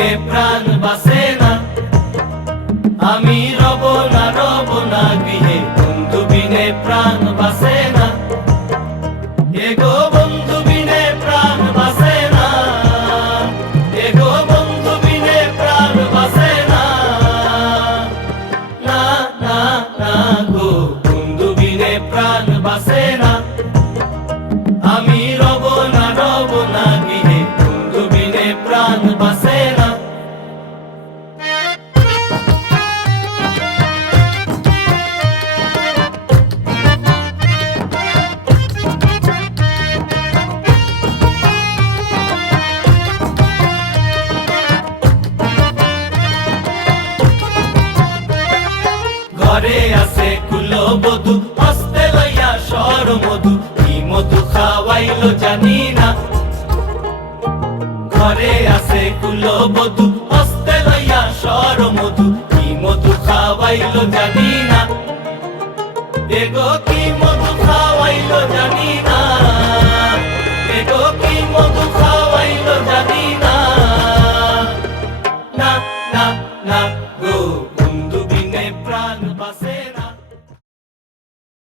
থেকে প্রাণ বাসে না। আমি রব না রব না গৃহে, বন্ধু বিনে প্রাণ বাসে না। এগো ঘরে আছে কুলো বধু হস্তে লইয়া সর মধু, কি মধু খাওয়াইলো জানি না। ঘরে আছে কুলো বধু হস্তে লইয়া সর মধু, কি মধু খাওয়াইলো জানি না। দেখো কি মধু খাওয়াইলো জানি না। দেখো কি মধু খাওয়াইল জানি না। না না না গো, বন্ধু বিনে বাসে